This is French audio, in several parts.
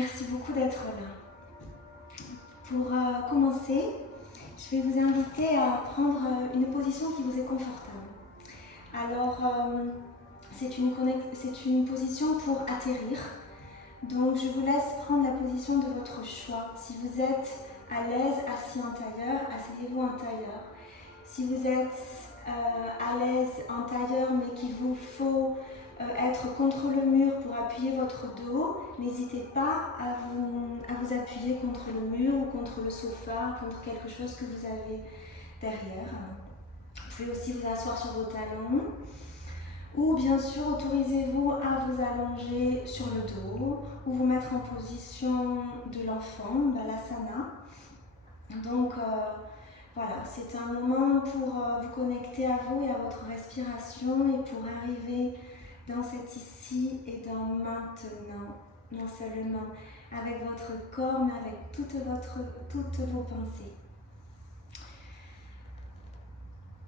Merci beaucoup d'être là. Pour commencer, je vais vous inviter à prendre une position qui vous est confortable. Alors, c'est une position pour atterrir. Donc, je vous laisse prendre la position de votre choix. Si vous êtes à l'aise assis en tailleur, asseyez-vous en tailleur. Si vous êtes à l'aise en tailleur mais qu'il vous faut être contre le mur pour appuyer votre dos, n'hésitez pas à vous appuyer contre le mur ou contre le sofa, contre quelque chose que vous avez derrière. Vous pouvez aussi vous asseoir sur vos talons ou bien sûr autorisez-vous à vous allonger sur le dos ou vous mettre en position de l'enfant, Balasana. Donc voilà, c'est un moment pour vous connecter à vous et à votre respiration et pour arriver dans cet ici et dans maintenant, non seulement avec votre corps, mais avec toutes vos pensées.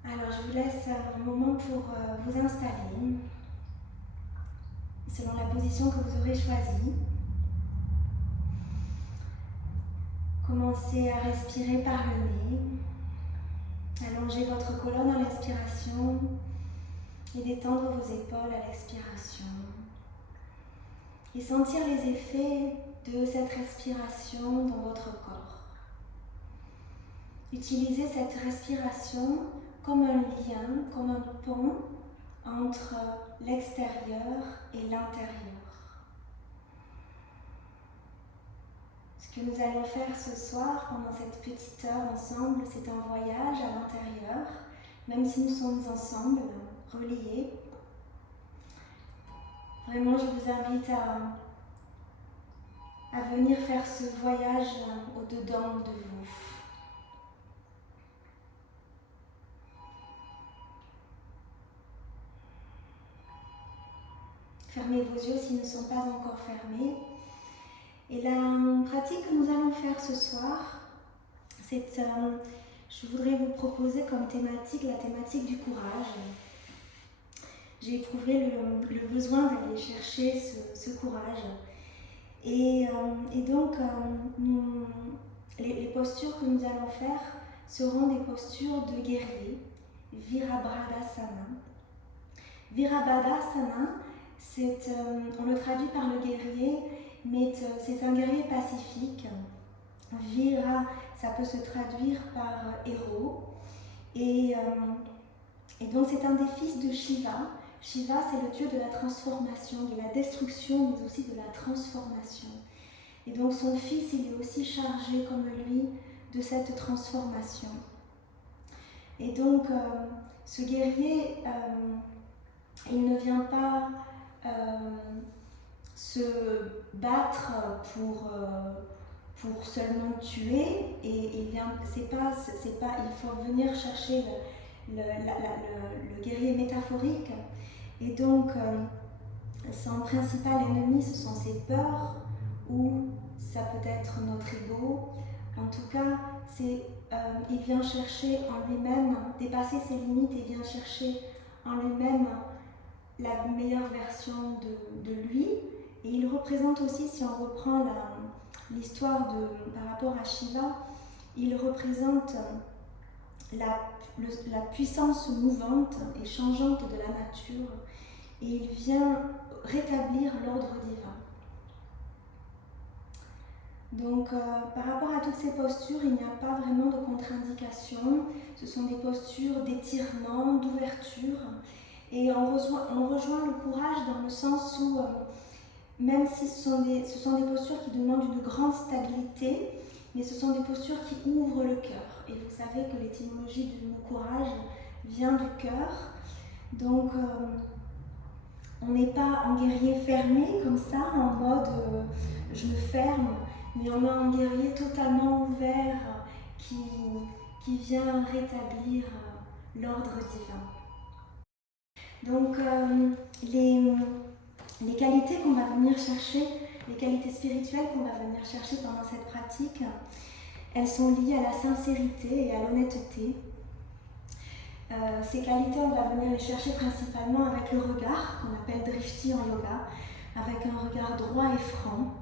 Alors, je vous laisse un moment pour vous installer selon la position que vous aurez choisie. Commencez à respirer par le nez. Allongez votre colonne à l'inspiration et détendre vos épaules à l'expiration. Et sentir les effets de cette respiration dans votre corps. Utilisez cette respiration comme un lien, comme un pont entre l'extérieur et l'intérieur. Ce que nous allons faire ce soir pendant cette petite heure ensemble, c'est un voyage à l'intérieur, même si nous sommes ensemble, reliés. Vraiment, je vous invite à venir faire ce voyage au-dedans de vous. Fermez vos yeux s'ils ne sont pas encore fermés. Et la pratique que nous allons faire ce soir, je voudrais vous proposer comme thématique la thématique du courage. J'ai éprouvé le besoin d'aller chercher ce courage. Et donc, les postures que nous allons faire seront des postures de guerrier, Virabhadasana. Virabhadasana, on le traduit par le guerrier, mais c'est un guerrier pacifique. Vira, ça peut se traduire par héros. Et donc c'est un des fils de Shiva. Shiva, c'est le dieu de la transformation, de la destruction, mais aussi de la transformation. Et donc son fils, il est aussi chargé, comme lui, de cette transformation. Et donc, ce guerrier, il ne vient pas se battre pour seulement tuer, et il faut venir chercher le guerrier métaphorique. Et donc, son principal ennemi, ce sont ses peurs, ou ça peut être notre ego. En tout cas, il vient chercher en lui-même, dépasser ses limites, et vient chercher en lui-même la meilleure version de lui. Et il représente aussi, si on reprend l'histoire par rapport à Shiva, il représente la puissance mouvante et changeante de la nature, et il vient rétablir l'ordre divin. Donc, par rapport à toutes ces postures, il n'y a pas vraiment de contre-indication. Ce sont des postures d'étirement, d'ouverture, et on rejoint le courage dans le sens où, même si ce sont des postures qui demandent une grande stabilité, mais ce sont des postures qui ouvrent le cœur. Et vous savez que l'étymologie du mot courage vient du cœur. Donc, on n'est pas en guerrier fermé comme ça, en mode je me ferme, mais on est un guerrier totalement ouvert qui vient rétablir l'ordre divin. Donc, les qualités qu'on va venir chercher, les qualités spirituelles qu'on va venir chercher pendant cette pratique, elles sont liées à la sincérité et à l'honnêteté. Ces qualités, on va venir les chercher principalement avec le regard, qu'on appelle drishti en yoga, avec un regard droit et franc.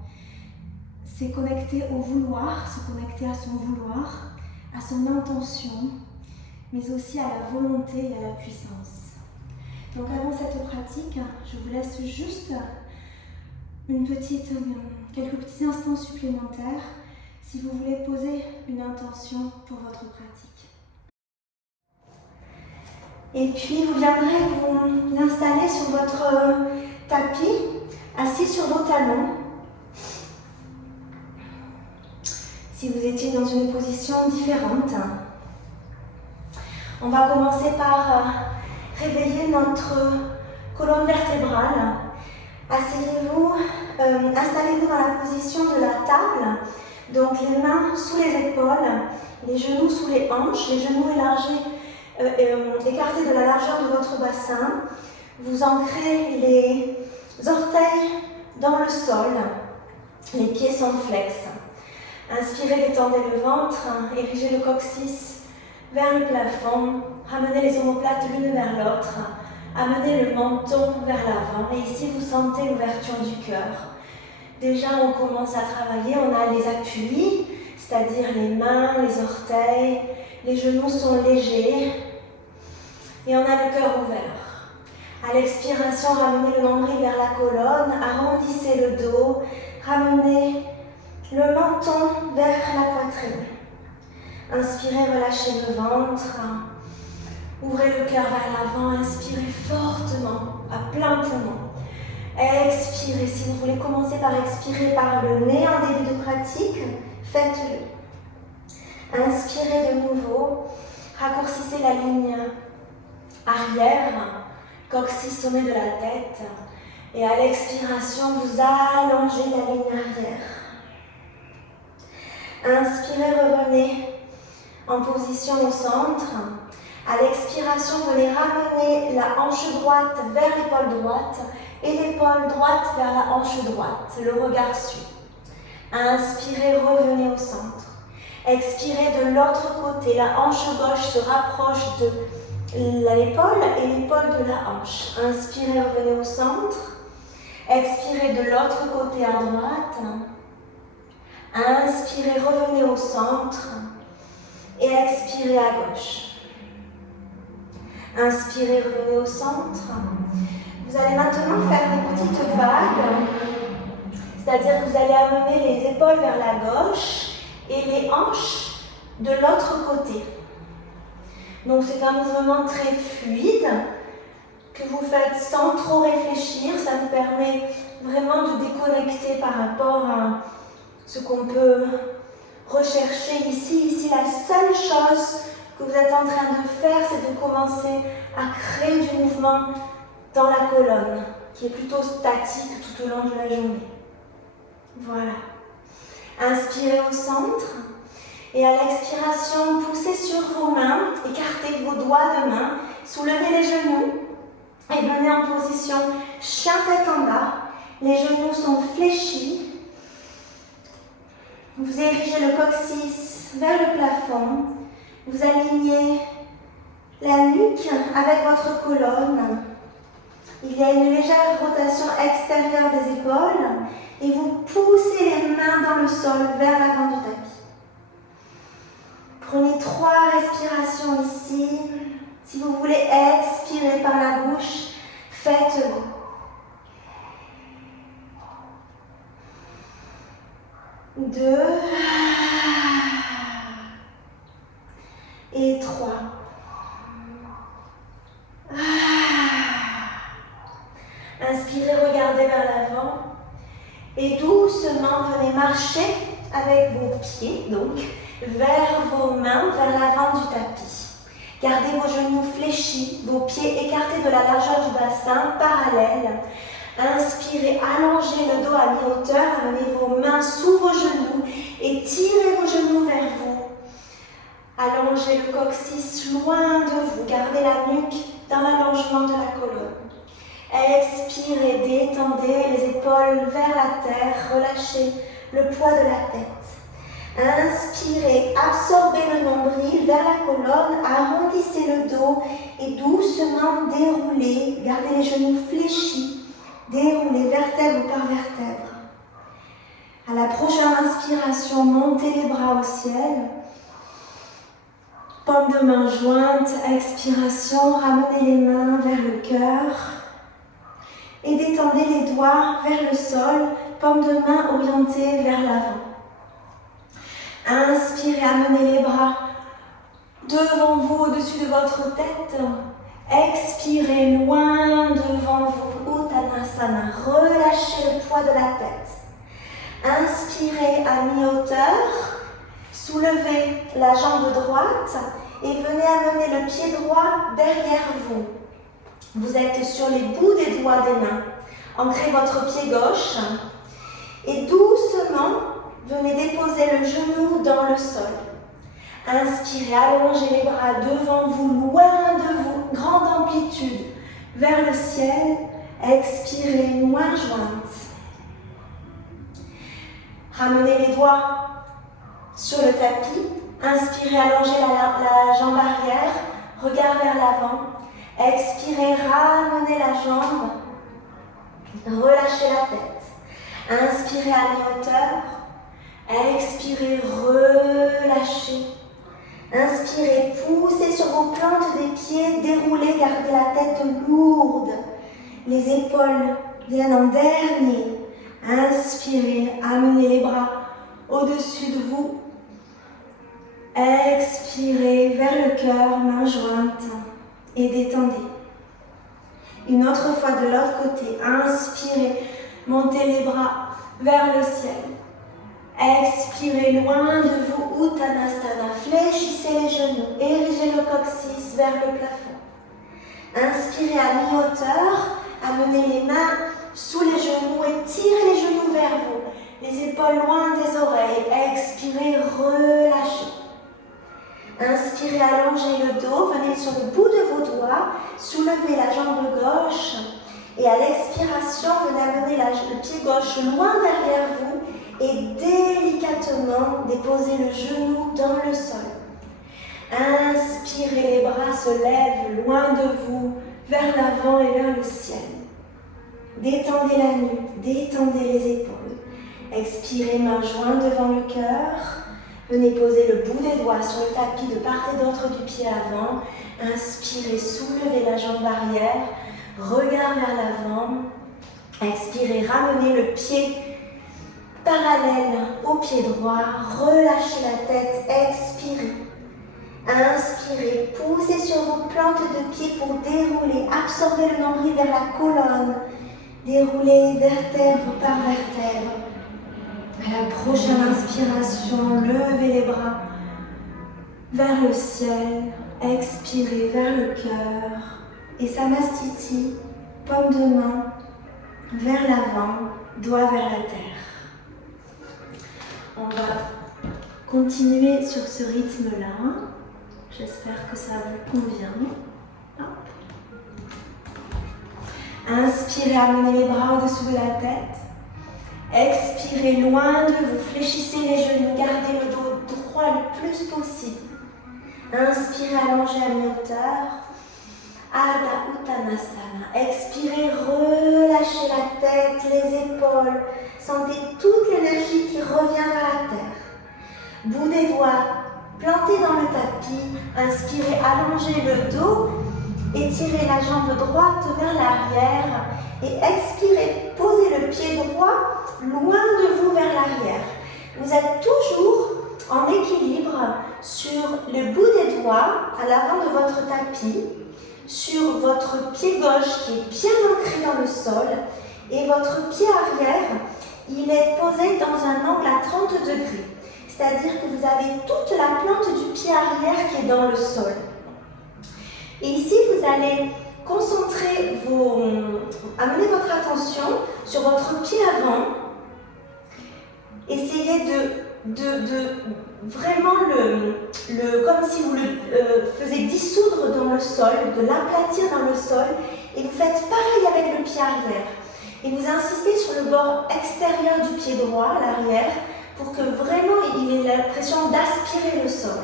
c'est connecter au vouloir, se connecter à son vouloir, à son intention, mais aussi à la volonté et à la puissance. Donc avant cette pratique, je vous laisse juste quelques petits instants supplémentaires si vous voulez poser une intention pour votre pratique. Et puis vous viendrez vous installer sur votre tapis, assis sur vos talons. Si vous étiez dans une position différente, on va commencer par réveiller notre colonne vertébrale. Asseyez-vous, installez-vous dans la position de la table, donc les mains sous les épaules, les genoux sous les hanches, les genoux élargis, écartés de la largeur de votre bassin. Vous ancrez les orteils dans le sol, les pieds sont flex. Inspirez, détendez le ventre, érigez le coccyx vers le plafond, ramenez les omoplates l'une vers l'autre, amenez le menton vers l'avant et ici vous sentez l'ouverture du cœur. Déjà on commence à travailler, on a les appuis, c'est-à-dire les mains, les orteils, les genoux sont légers et on a le cœur ouvert. À l'expiration, ramenez le nombril vers la colonne, arrondissez le dos, ramenez le menton vers la poitrine. Inspirez, relâchez le ventre. Ouvrez le cœur vers l'avant. Inspirez fortement, à plein poumon. Expirez. Si vous voulez commencer par expirer par le nez en début de pratique, faites-le. Inspirez de nouveau. Raccourcissez la ligne arrière, coccyx sommet de la tête. Et à l'expiration, vous allongez la ligne arrière. Inspirez, revenez en position au centre. À l'expiration, vous allez ramener la hanche droite vers l'épaule droite et l'épaule droite vers la hanche droite. Le regard suit. Inspirez, revenez au centre. Expirez de l'autre côté. La hanche gauche se rapproche de l'épaule et l'épaule de la hanche. Inspirez, revenez au centre. Expirez de l'autre côté à droite. Inspirez, revenez au centre et expirez à gauche. Inspirez, revenez au centre. Vous allez maintenant faire des petites vagues, c'est-à-dire que vous allez amener les épaules vers la gauche et les hanches de l'autre côté. Donc c'est un mouvement très fluide que vous faites sans trop réfléchir. Ça vous permet vraiment de déconnecter par rapport à ce qu'on peut rechercher ici. Ici, la seule chose que vous êtes en train de faire, c'est de commencer à créer du mouvement dans la colonne, qui est plutôt statique tout au long de la journée. Voilà. Inspirez au centre. Et à l'expiration, poussez sur vos mains, écartez vos doigts de main, soulevez les genoux et venez en position chien tête en bas. Les genoux sont fléchis. Vous érigez le coccyx vers le plafond. Vous alignez la nuque avec votre colonne. Il y a une légère rotation extérieure des épaules et vous poussez les mains dans le sol vers l'avant du tapis. Prenez 3 respirations ici. Si vous voulez expirer par la bouche, faites-le. Deux et 3. Inspirez, regardez vers l'avant et doucement venez marcher avec vos pieds, donc vers vos mains, vers l'avant du tapis. Gardez vos genoux fléchis, vos pieds écartés de la largeur du bassin, parallèles. Inspirez, allongez le dos à mi-hauteur, amenez vos mains sous vos genoux et tirez vos genoux vers vous. Allongez le coccyx loin de vous, gardez la nuque dans l'allongement de la colonne. Expirez, détendez les épaules vers la terre, relâchez le poids de la tête. Inspirez, absorbez le nombril vers la colonne, arrondissez le dos et doucement déroulez, gardez les genoux fléchis, déroulez vertèbre par vertèbre. À la prochaine prochaine inspiration, montez les bras au ciel. Paume de main jointe, expiration, ramenez les mains vers le cœur. Et détendez les doigts vers le sol, paume de main orientée vers l'avant. Inspirez, amenez les bras devant vous, au-dessus de votre tête. Expirez, loin devant vous, Uttanasana. Relâchez le poids de la tête. Inspirez à mi-hauteur. Soulevez la jambe droite et venez amener le pied droit derrière vous. Vous êtes sur les bouts des doigts des mains. Ancrez votre pied gauche et doucement, venez déposer le genou dans le sol. Inspirez, allongez les bras devant vous, loin de vous, grande amplitude, vers le ciel. Expirez, main jointe. Ramenez les doigts sur le tapis. Inspirez, allongez la jambe arrière, regard vers l'avant. Expirez, ramenez la jambe, relâchez la tête. Inspirez à mi-hauteur, expirez, relâchez. Inspirez, poussez sur vos plantes des pieds, déroulez, gardez la tête lourde. Les épaules viennent en dernier. Inspirez, amenez les bras au-dessus de vous. Expirez vers le cœur, main jointe et détendez. Une autre fois de l'autre côté. Inspirez, montez les bras vers le ciel. Expirez, loin de vous, Uttanasana. Fléchissez les genoux, érigez le coccyx vers le plafond. Inspirez à mi-hauteur, amenez les mains sous les genoux et tirez les genoux vers vous. Les épaules loin des oreilles. Expirez, relâchez. Inspirez, allongez le dos, venez sur le bout de vos doigts, soulevez la jambe gauche et à l'expiration, venez amener le pied gauche loin derrière vous et délicatement déposez le genou dans le sol. Inspirez, les bras se lèvent loin de vous, vers l'avant et vers le ciel. Détendez la nuque, détendez les épaules. Expirez, main jointe devant le cœur. Venez poser le bout des doigts sur le tapis de part et d'autre du pied avant. Inspirez, soulevez la jambe arrière, regard vers l'avant. Expirez, ramenez le pied parallèle au pied droit. Relâchez la tête, expirez. Inspirez, poussez sur vos plantes de pied pour dérouler. Absorbez le nombril vers la colonne. Déroulez vertèbre par vertèbre. À la prochaine inspiration, levez les bras vers le ciel, expirez vers le cœur et Samastiti, paume de main vers l'avant, doigt vers la terre. On va continuer sur ce rythme-là. J'espère que ça vous convient. Hop. Inspirez, amenez les bras au-dessous de la tête. Expirez, loin de vous, fléchissez les genoux, gardez le dos droit le plus possible. Inspirez, allongez à mi-hauteur. Ardha Uttanasana. Expirez, relâchez la tête, les épaules. Sentez toute l'énergie qui revient vers la terre. Bout des doigts, plantez dans le tapis. Inspirez, allongez le dos. Étirez la jambe droite vers l'arrière. Et expirez, posez le pied droit loin de vous vers l'arrière. Vous êtes toujours en équilibre sur le bout des doigts à l'avant de votre tapis, sur votre pied gauche qui est bien ancré dans le sol et votre pied arrière, il est posé dans un angle à 30 degrés. C'est-à-dire que vous avez toute la plante du pied arrière qui est dans le sol. Et ici, vous allez amenez votre attention sur votre pied avant. Essayez de vraiment comme si vous le faisiez dissoudre dans le sol, de l'aplatir dans le sol. Et vous faites pareil avec le pied arrière. Et vous insistez sur le bord extérieur du pied droit, à l'arrière, pour que vraiment il ait l'impression d'aspirer le sol.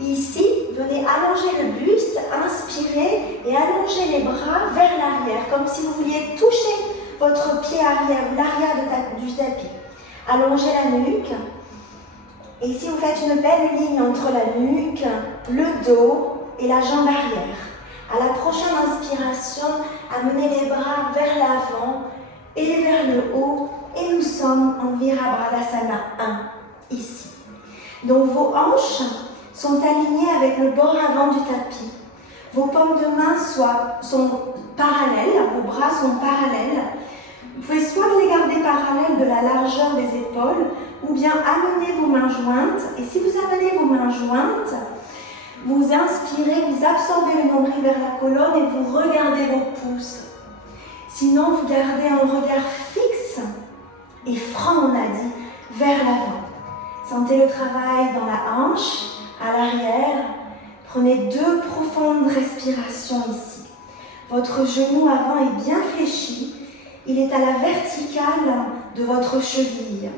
Ici, venez allonger le buste, inspirez et allongez les bras vers l'arrière, comme si vous vouliez toucher votre pied arrière ou l'arrière du tapis. Allongez la nuque. Et ici, vous faites une belle ligne entre la nuque, le dos et la jambe arrière. À la prochaine inspiration, amenez les bras vers l'avant et vers le haut. Et nous sommes en Virabhadasana 1, ici. Donc vos hanches sont alignées avec le bord avant du tapis. Vos paumes de main sont parallèles, vos bras sont parallèles. Vous pouvez soit les garder parallèles de la largeur des épaules, ou bien amener vos mains jointes. Et si vous amenez vos mains jointes, vous inspirez, vous absorbez le nombril vers la colonne et vous regardez vos pouces. Sinon, vous gardez un regard fixe et franc, on a dit, vers l'avant. Sentez le travail dans la hanche, à l'arrière. Prenez 2 profondes respirations ici. Votre genou avant est bien fléchi. Il est à la verticale de votre cheville.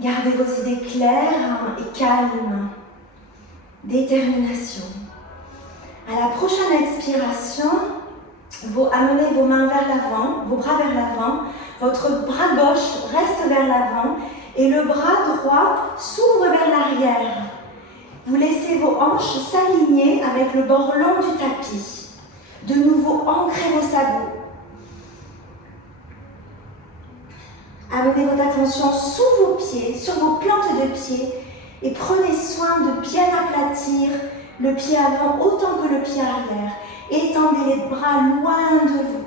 Gardez vos idées claires et calmes. Détermination. À la prochaine expiration, amenez vos mains vers l'avant, vos bras vers l'avant. Votre bras gauche reste vers l'avant et le bras droit s'ouvre vers l'arrière. Vous laissez vos hanches s'aligner avec le bord long du tapis. De nouveau, ancrez vos sabots. Amenez votre attention sous vos pieds, sur vos plantes de pied et prenez soin de bien aplatir le pied avant autant que le pied arrière. Étendez les bras loin de vous.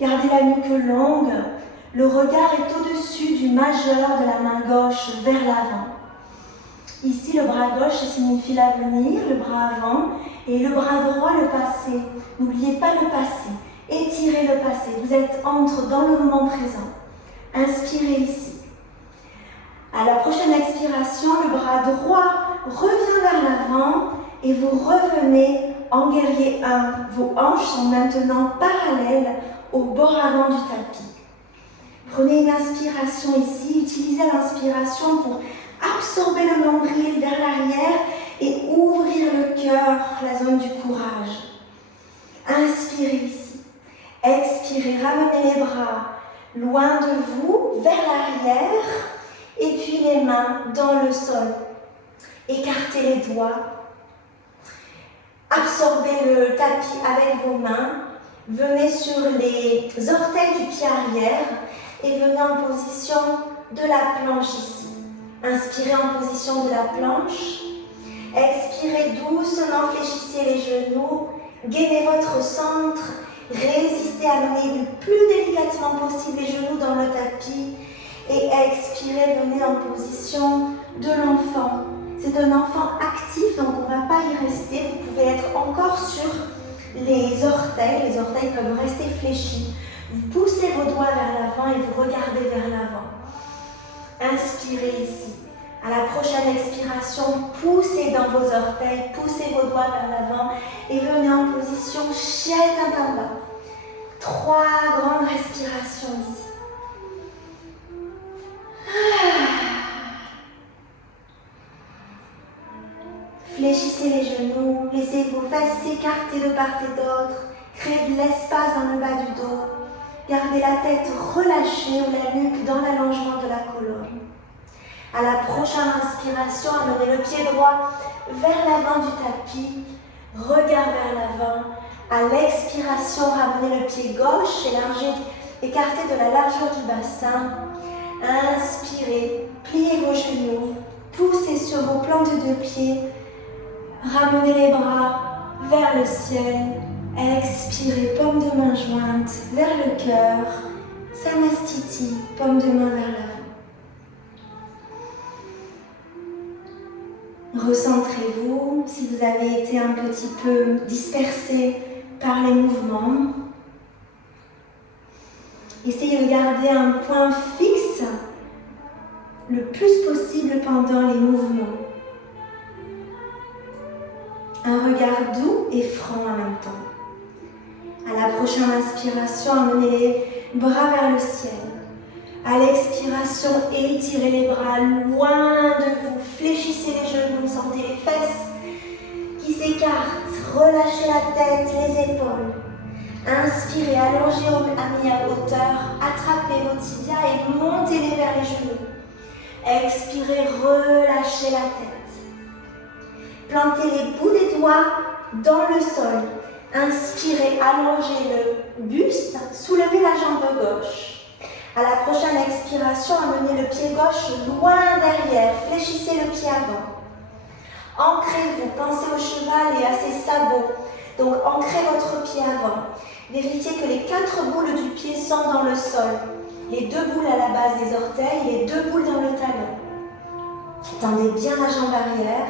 Gardez la nuque longue. Le regard est au-dessus du majeur de la main gauche vers l'avant. Ici, le bras gauche signifie l'avenir, le bras avant, et le bras droit, le passé. N'oubliez pas le passé. Étirez le passé. Vous êtes dans le moment présent. Inspirez ici. À la prochaine expiration, le bras droit revient vers l'avant et vous revenez en guerrier 1. Vos hanches sont maintenant parallèles au bord avant du tapis. Prenez une inspiration ici. Utilisez l'inspiration pour absorber le nombril vers l'arrière et ouvrir le cœur, la zone du courage. Inspirez ici. Expirez, ramenez les bras loin de vous, vers l'arrière, et puis les mains dans le sol. Écartez les doigts. Absorbez le tapis avec vos mains. Venez sur les orteils du pied arrière et venez en position de la planche ici. Inspirez en position de la planche. Expirez doucement, fléchissez les genoux. Gainez votre centre. Résistez à mener le plus délicatement possible les genoux dans le tapis. Et expirez, venez en position de l'enfant. C'est un enfant actif, donc on ne va pas y rester. Vous pouvez être encore sur les orteils peuvent rester fléchis. Vous poussez vos doigts vers l'avant et vous regardez vers l'avant. Inspirez ici. À la prochaine expiration, poussez dans vos orteils, poussez vos doigts vers l'avant et venez en position Shyatantamba. 3 grandes respirations ici. Fléchissez les genoux, laissez vos fesses s'écarter de part et d'autre, créez de l'espace dans le bas du dos. Gardez la tête relâchée ou la nuque dans l'allongement de la colonne. À la prochaine inspiration, amenez le pied droit vers l'avant du tapis, regard vers l'avant. À l'expiration, ramenez le pied gauche, écarté de la largeur du bassin. Inspirez, pliez vos genoux, poussez sur vos plantes de pied. Ramenez les bras vers le ciel. Expirez, paume de main jointe vers le cœur. Samastiti, paume de main vers l'avant. Recentrez-vous si vous avez été un petit peu dispersé par les mouvements. Essayez de garder un point fixe le plus possible pendant les mouvements. Un regard doux et franc en même temps. À la prochaine inspiration, amenez les bras vers le ciel. À l'expiration, étirez les bras loin de vous. Fléchissez les genoux, sentez les fesses qui s'écartent. Relâchez la tête, les épaules. Inspirez, allongez à meilleure hauteur, attrapez vos tibias et montez-les vers les genoux. Expirez, relâchez la tête. Plantez les bouts des doigts dans le sol. Inspirez, allongez le buste, soulevez la jambe gauche. À la prochaine expiration, amenez le pied gauche loin derrière, fléchissez le pied avant. Ancrez-vous, pensez au cheval et à ses sabots. Donc ancrez votre pied avant. Vérifiez que les 4 boules du pied sont dans le sol. Les 2 boules à la base des orteils, les 2 boules dans le talon. Tendez bien la jambe arrière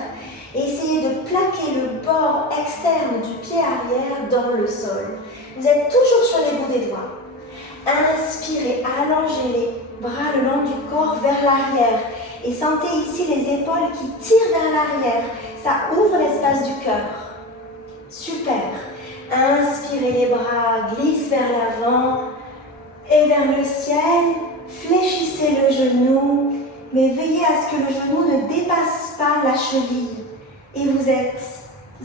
et essayez de plaquer le bord externe du pied arrière dans le sol. Vous êtes toujours sur les bouts des doigts. Inspirez, allongez les bras le long du corps vers l'arrière et sentez ici les épaules qui tirent vers l'arrière. Ça ouvre l'espace du cœur. Super. Inspirez, les bras glissent vers l'avant et vers le ciel. Fléchissez le genou, mais veillez à ce que le genou ne dépasse pas la cheville. Et vous êtes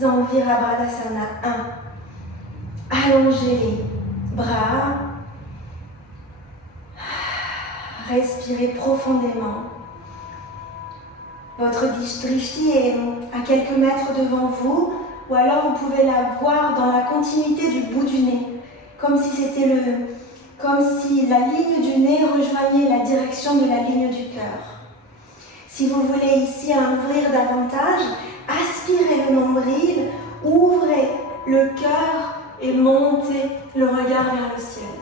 en Virabhadrasana 1. Allongez les bras. Respirez profondément. Votre drishti est à quelques mètres devant vous, ou alors vous pouvez la voir dans la continuité du bout du nez, comme si la ligne du nez rejoignait la direction de la ligne du cœur. Si vous voulez ici ouvrir davantage, aspirez le nombril, ouvrez le cœur et montez le regard vers le ciel.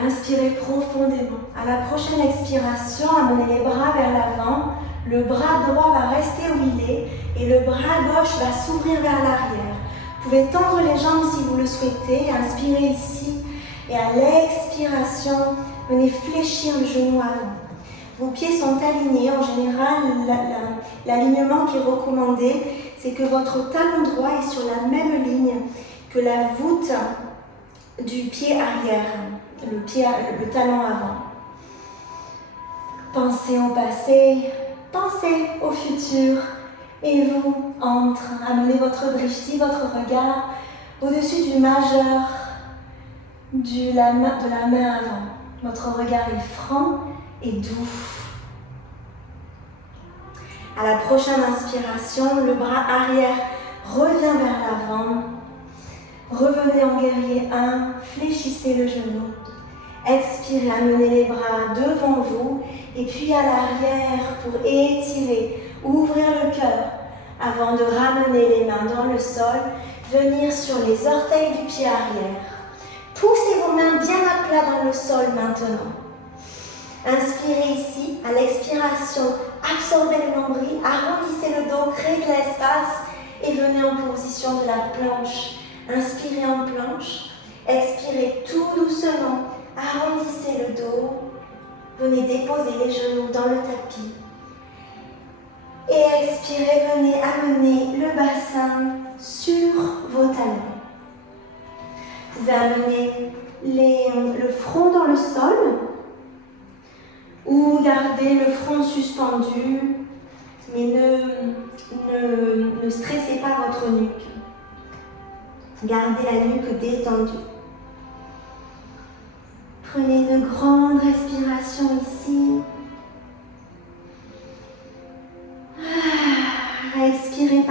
Inspirez profondément. À la prochaine expiration, amenez les bras vers l'avant. Le bras droit va rester où il est et le bras gauche va s'ouvrir vers l'arrière. Vous pouvez tendre les jambes si vous le souhaitez. Inspirez ici et à l'expiration, venez fléchir le genou avant. Vos pieds sont alignés. En général, l'alignement qui est recommandé, c'est que votre talon droit est sur la même ligne que la voûte du pied arrière. Le talon avant. Pensez au passé, pensez au futur et vous entre. Amenez votre drishti, votre regard au-dessus du majeur de la main avant. Votre regard est franc et doux. À la prochaine inspiration, le bras arrière revient vers l'avant. Revenez en guerrier 1, fléchissez le genou. Expirez, amenez les bras devant vous et puis à l'arrière pour étirer, ouvrir le cœur avant de ramener les mains dans le sol, venir sur les orteils du pied arrière. Poussez vos mains bien à plat dans le sol maintenant. Inspirez ici, à l'expiration, absorbez le nombril, arrondissez le dos, créez de l'espace et venez en position de la planche. Inspirez en planche, expirez tout doucement, arrondissez le dos, venez déposer les genoux dans le tapis. Et expirez, venez amener le bassin sur vos talons. Vous pouvez amener le front dans le sol ou garder le front suspendu, mais ne stressez pas votre nuque. Gardez la nuque détendue. Prenez une grande respiration ici. Expirez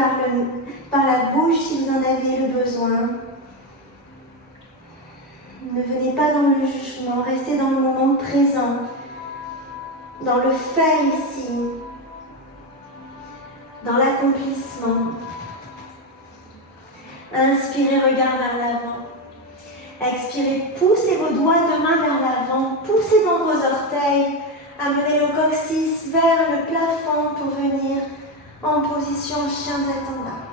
par la bouche si vous en avez le besoin. Ne venez pas dans le jugement, restez dans le moment présent, dans le fait ici, dans l'accomplissement. Inspirez, regard vers l'avant. Expirez, poussez vos doigts de main vers l'avant, poussez dans vos orteils, amenez le coccyx vers le plafond pour venir en position chien tête en bas.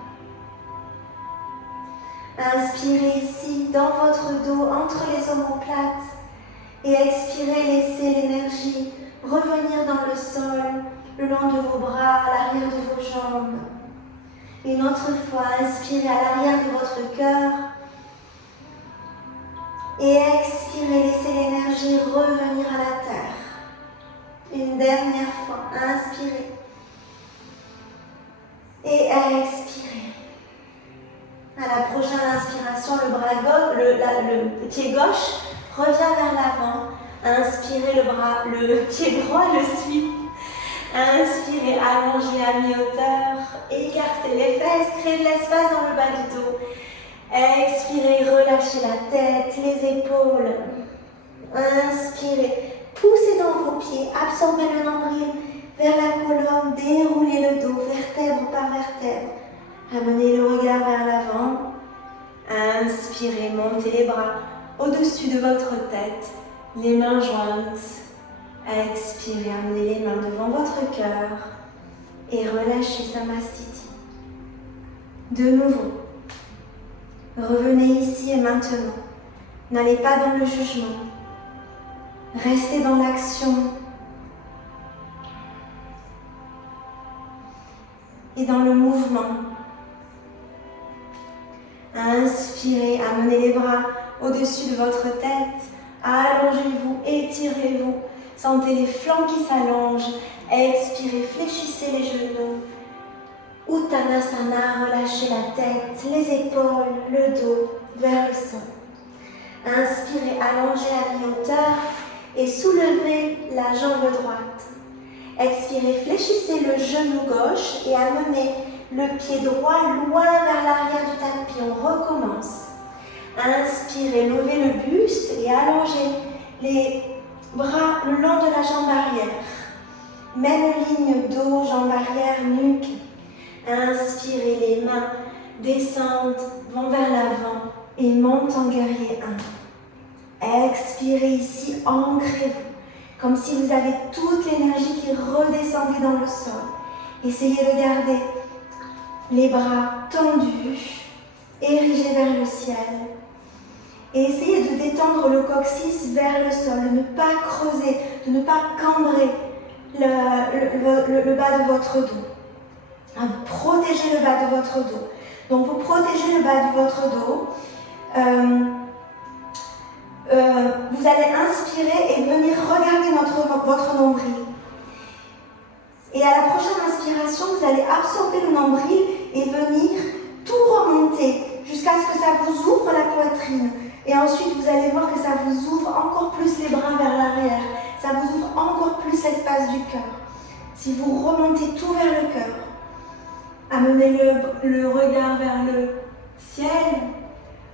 Inspirez ici dans votre dos, entre les omoplates et expirez, laissez l'énergie revenir dans le sol, le long de vos bras, à l'arrière de vos jambes. Une autre fois, inspirez à l'arrière de votre cœur et expirez, laissez l'énergie revenir à la terre. Une dernière fois, inspirez et expirez. À la prochaine inspiration, le pied gauche revient vers l'avant. Inspirez le pied droit le suit. Inspirez, allongez à mi-hauteur. Écartez les fesses, créez de l'espace dans le bas du dos. Expirez, relâchez la tête, les épaules. Inspirez, poussez dans vos pieds, absorbez le nombril vers la colonne, déroulez le dos, vertèbre par vertèbre. Amenez le regard vers l'avant. Inspirez, montez les bras au-dessus de votre tête, les mains jointes. Expirez, amenez les mains devant votre cœur et relâchez Samastiti. De nouveau, revenez ici et maintenant. N'allez pas dans le jugement. Restez dans l'action et dans le mouvement. Inspirez, amenez les bras au-dessus de votre tête. Allongez-vous, étirez-vous. Sentez les flancs qui s'allongent. Expirez, fléchissez les genoux. Uttanasana, relâchez la tête, les épaules, le dos vers le centre. Inspirez, allongez à mi-hauteur et soulevez la jambe droite. Expirez, fléchissez le genou gauche et amenez le pied droit loin vers l'arrière du tapis. On recommence. Inspirez, levez le buste et allongez les bras le long de la jambe arrière. Même ligne dos, jambe arrière, nuque. Inspirez, les mains descendent, vont vers l'avant et montent en guerrier 1. Expirez ici, ancrez-vous, comme si vous avez toute l'énergie qui redescendait dans le sol. Essayez de garder les bras tendus, érigés vers le ciel. Et essayez de détendre le coccyx vers le sol, de ne pas creuser, de ne pas cambrer le bas de votre dos. Protégez le bas de votre dos. Donc pour protéger le bas de votre dos, vous allez inspirer et venir regarder votre nombril. Et à la prochaine inspiration, vous allez absorber le nombril et venir tout remonter jusqu'à ce que ça vous ouvre la poitrine. Et ensuite, vous allez voir que ça vous ouvre encore plus les bras vers l'arrière. Ça vous ouvre encore plus l'espace du cœur. Si vous remontez tout vers le cœur, amenez le regard vers le ciel.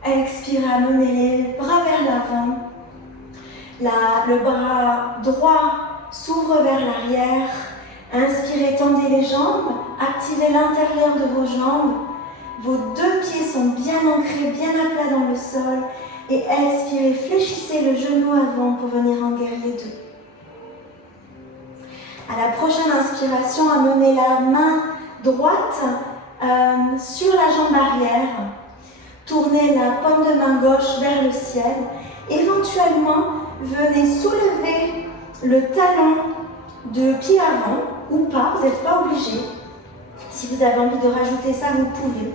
Expirez, amenez les bras vers l'avant. Le bras droit s'ouvre vers l'arrière. Inspirez, tendez les jambes. Activez l'intérieur de vos jambes. Vos deux pieds sont bien ancrés, bien à plat dans le sol. Et expirez, fléchissez le genou avant pour venir en guerrier 2. À la prochaine inspiration, amenez la main droite sur la jambe arrière. Tournez la paume de main gauche vers le ciel. Éventuellement, venez soulever le talon de pied avant ou pas, vous n'êtes pas obligé. Si vous avez envie de rajouter ça, vous pouvez.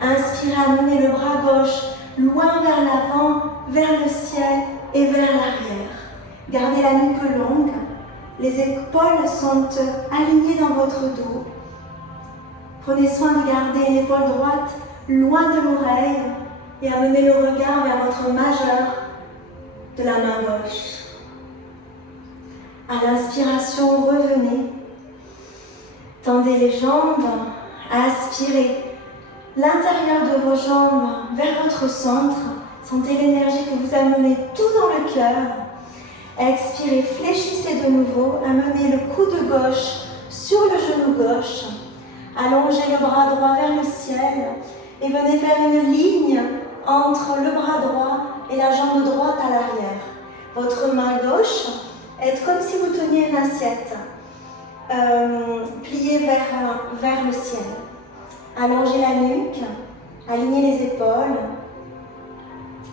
Inspirez, amenez le bras gauche loin vers l'avant, vers le ciel et vers l'arrière. Gardez la nuque longue. Les épaules sont alignées dans votre dos. Prenez soin de garder l'épaule droite loin de l'oreille et amenez le regard vers votre majeur de la main gauche. À l'inspiration, revenez. Tendez les jambes. Aspirez l'intérieur de vos jambes vers votre centre. Sentez l'énergie que vous amenez tout dans le cœur. Expirez, fléchissez de nouveau. Amenez le coude gauche sur le genou gauche. Allongez le bras droit vers le ciel et venez faire une ligne entre le bras droit et la jambe droite à l'arrière. Votre main gauche est comme si vous teniez une assiette pliée vers le ciel. Allongez la nuque, alignez les épaules.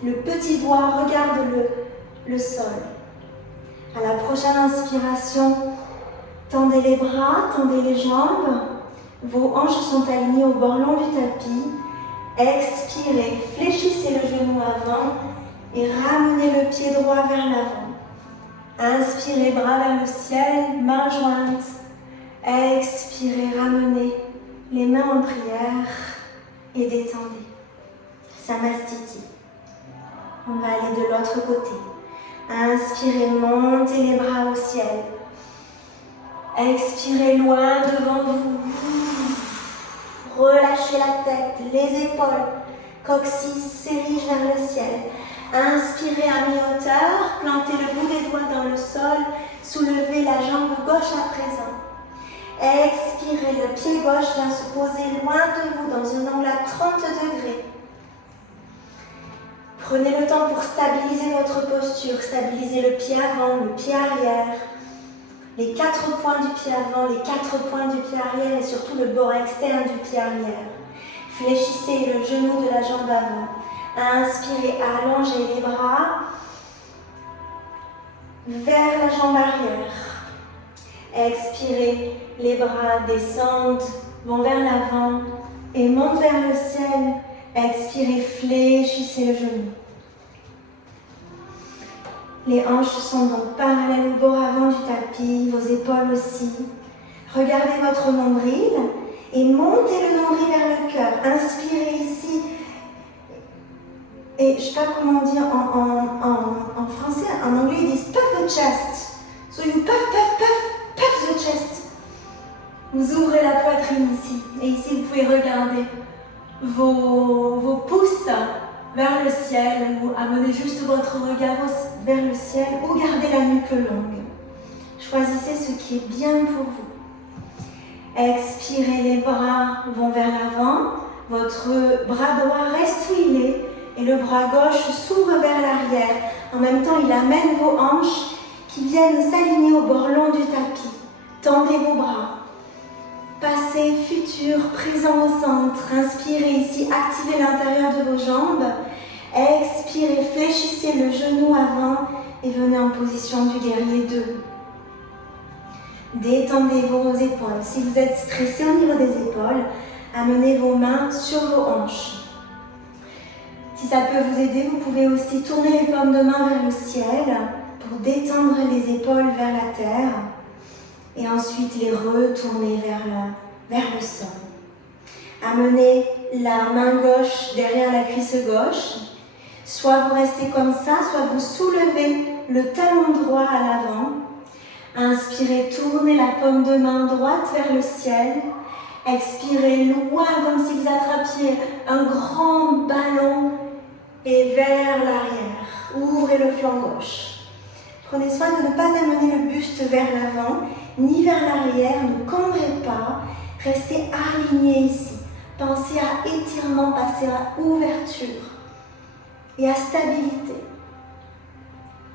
Le petit doigt regarde le sol. À la prochaine inspiration, tendez les bras, tendez les jambes. Vos hanches sont alignées au bord long du tapis. Expirez, fléchissez le genou avant et ramenez le pied droit vers l'avant. Inspirez, bras vers le ciel, mains jointes. Expirez, ramenez les mains en prière et détendez. Samastiti. On va aller de l'autre côté. Inspirez, montez les bras au ciel. Expirez loin devant vous. Relâchez la tête, les épaules. Coccyx s'érige vers le ciel. Inspirez à mi-hauteur, plantez le bout des doigts dans le sol. Soulevez la jambe gauche à présent. Expirez, le pied gauche vient se poser loin de vous dans un angle à 30 degrés. Prenez le temps pour stabiliser votre posture, stabiliser le pied avant, le pied arrière, les 4 points du pied avant, les 4 points du pied arrière et surtout le bord externe du pied arrière. Fléchissez le genou de la jambe avant. Inspirez, allongez les bras vers la jambe arrière. Expirez, les bras descendent, vont vers l'avant et montent vers le ciel. Expirez, fléchissez le genou. Les hanches sont donc parallèles au bord avant du tapis, vos épaules aussi. Regardez votre nombril et montez le nombril vers le cœur. Inspirez ici. Et je ne sais pas comment dire en français, en anglais ils disent puff the chest. So you puff, puff, puff, puff the chest. Vous ouvrez la poitrine ici. Et ici vous pouvez regarder vos pouces vers le ciel ou amenez juste votre regard vers le ciel ou gardez la nuque longue. Choisissez ce qui est bien pour vous. Expirez, les bras vont vers l'avant. Votre bras droit reste où il est et le bras gauche s'ouvre vers l'arrière. En même temps, il amène vos hanches qui viennent s'aligner au bord long du tapis. Tendez vos bras. Passé, futur, présent au centre. Inspirez ici, activez l'intérieur de vos jambes. Expirez, fléchissez le genou avant et venez en position du guerrier 2. Détendez vos épaules. Si vous êtes stressé au niveau des épaules, amenez vos mains sur vos hanches. Si ça peut vous aider, vous pouvez aussi tourner les paumes de main vers le ciel pour détendre les épaules vers la terre. Et ensuite les retourner vers le sol. Amenez la main gauche derrière la cuisse gauche. Soit vous restez comme ça, soit vous soulevez le talon droit à l'avant. Inspirez, tournez la paume de main droite vers le ciel. Expirez loin comme si vous attrapiez un grand ballon et vers l'arrière. Ouvrez le flanc gauche. Prenez soin de ne pas amener le buste vers l'avant ni vers l'arrière, ne cambrez pas, restez aligné ici. Pensez à étirement, pensez à ouverture et à stabilité.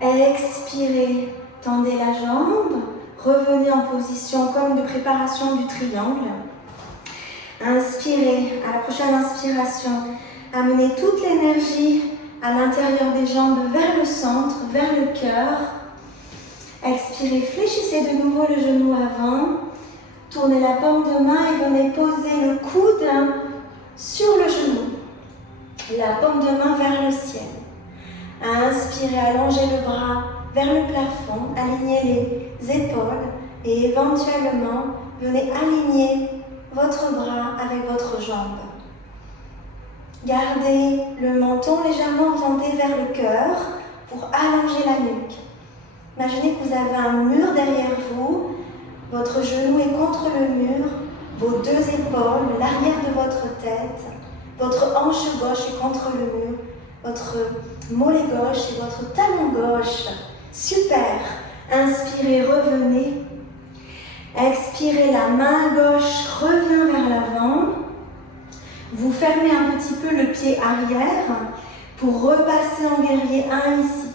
Expirez, tendez la jambe, revenez en position comme de préparation du triangle. Inspirez, à la prochaine inspiration, amenez toute l'énergie à l'intérieur des jambes vers le centre, vers le cœur. Expirez, fléchissez de nouveau le genou avant. Tournez la paume de main et venez poser le coude sur le genou. La paume de main vers le ciel. Inspirez, allongez le bras vers le plafond. Alignez les épaules et éventuellement, venez aligner votre bras avec votre jambe. Gardez le menton légèrement orienté vers le cœur pour allonger la nuque. Imaginez que vous avez un mur derrière vous, votre genou est contre le mur, vos deux épaules, l'arrière de votre tête, votre hanche gauche est contre le mur, votre mollet gauche et votre talon gauche. Super! Inspirez, revenez. Expirez, la main gauche revient vers l'avant. Vous fermez un petit peu le pied arrière pour repasser en guerrier 1 ici.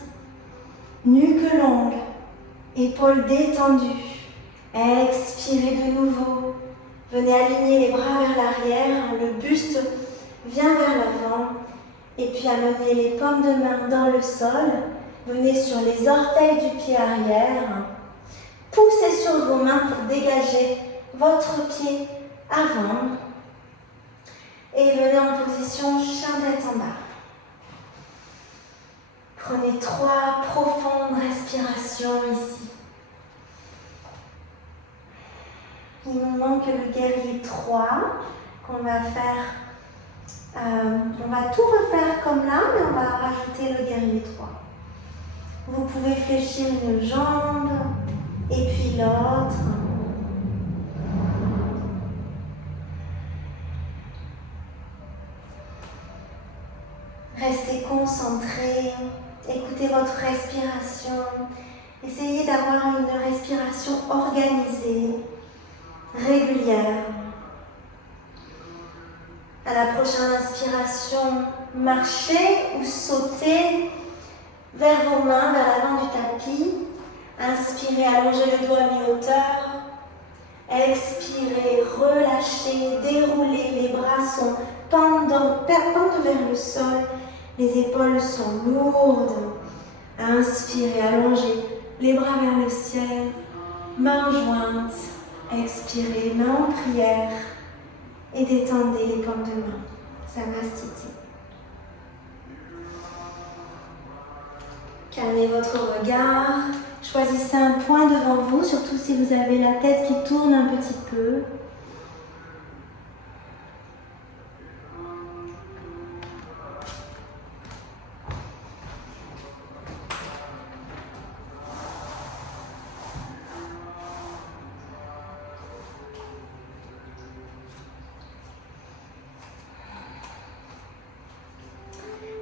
Nuque longue, épaules détendues. Expirez de nouveau. Venez aligner les bras vers l'arrière, le buste vient vers l'avant. Et puis amenez les paumes de main dans le sol. Venez sur les orteils du pied arrière. Poussez sur vos mains pour dégager votre pied avant. Et venez en position chien tête en bas. Prenez 3 profondes respirations ici. Il nous manque le guerrier 3 qu'on va faire On va tout refaire comme là, mais on va rajouter le guerrier 3. Vous pouvez fléchir une jambe et puis l'autre. Restez concentré, écoutez votre respiration. Essayez d'avoir une respiration organisée, régulière. À la prochaine inspiration, marchez ou sautez vers vos mains, vers l'avant du tapis. Inspirez, allongez le doigt à mi-hauteur. Expirez, relâchez, déroulez. Les bras sont pendant vers le sol. Les épaules sont lourdes. Inspirez, allongez les bras vers le ciel. Mains jointes. Expirez, mains en prière. Et détendez les paumes de main. Samastiti. Calmez votre regard. Choisissez un point devant vous, surtout si vous avez la tête qui tourne un petit peu.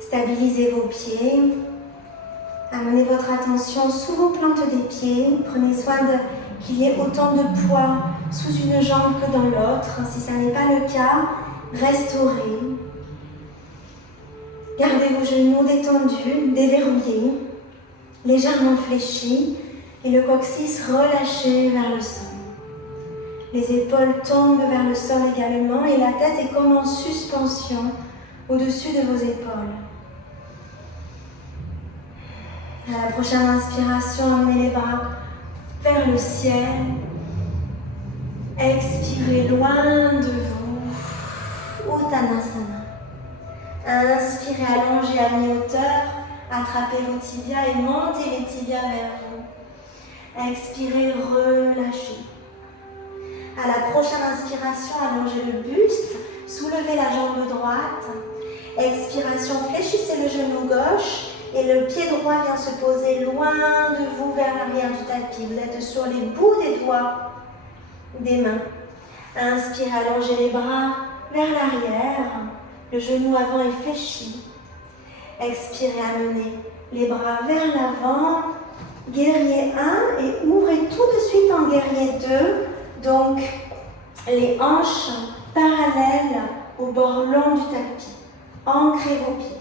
Stabilisez vos pieds. Amenez votre attention sous vos plantes des pieds. Prenez soin qu'il y ait autant de poids sous une jambe que dans l'autre. Si ce n'est pas le cas, restaurez. Gardez vos genoux détendus, déverrouillés, légèrement fléchis et le coccyx relâché vers le sol. Les épaules tombent vers le sol également et la tête est comme en suspension au-dessus de vos épaules. À la prochaine inspiration, emmenez les bras vers le ciel. Expirez loin de vous. Uttanasana. Inspirez, allongez à mi-hauteur. Attrapez vos tibias et montez les tibias vers vous. Expirez, relâchez. À la prochaine inspiration, allongez le buste. Soulevez la jambe droite. Expiration, fléchissez le genou gauche. Et le pied droit vient se poser loin de vous vers l'arrière du tapis. Vous êtes sur les bouts des doigts des mains. Inspirez, allongez les bras vers l'arrière. Le genou avant est fléchi. Expirez, amenez les bras vers l'avant. Guerrier 1 et ouvrez tout de suite en guerrier 2. Donc, les hanches parallèles au bord long du tapis. Ancrez vos pieds.